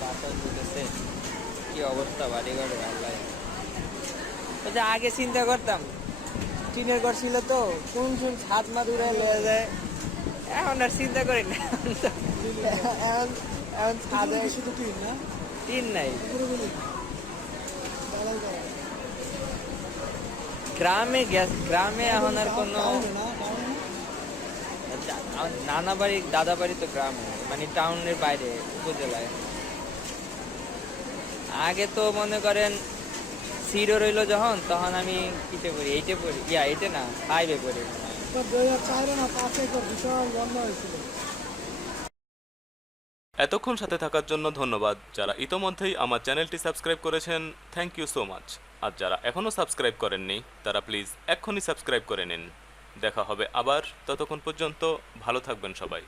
বাতাস দিতেছে, কি অবস্থা বাড়িঘরে আল্লাহ। ওই যে আগে চিন্তা করতাম টিনের ঘর ছিল তো কোন কোন ছাদ মাদ উড়ে লয়ে যায়, এখন আর চিন্তা করি না। এখন এখন ছাদে শুধু টিন না, টিন নাই। পুরোগুলি ঢালাই করা। গ্রামে গ্রামে এখন আর কোনো টাউনে না, টাউনে নানা বাড়ি দাদা বাড়ি তো গ্রামে, মানে টাউনের বাইরে উপজেলায়। আগে তো মনে করেন সিরো রইলো যখন, তখন আমি কিসে পড়ি, এইটে পড়ি, এইটে না, ফাইভে পড়ি। 2004 না 5 একর বিশাল বন্যা হয়েছিল। এতক্ষণ সাথে থাকার জন্য ধন্যবাদ। যারা ইতোমধ্যেই আমার চ্যানেলটি সাবস্ক্রাইব করেছেন, থ্যাংক ইউ সো মাচ। আর যারা এখনও সাবস্ক্রাইব করেননি তারা প্লিজ এক্ষুনি সাবস্ক্রাইব করে নিন। দেখা হবে আবার, ততক্ষণ পর্যন্ত ভালো থাকবেন সবাই।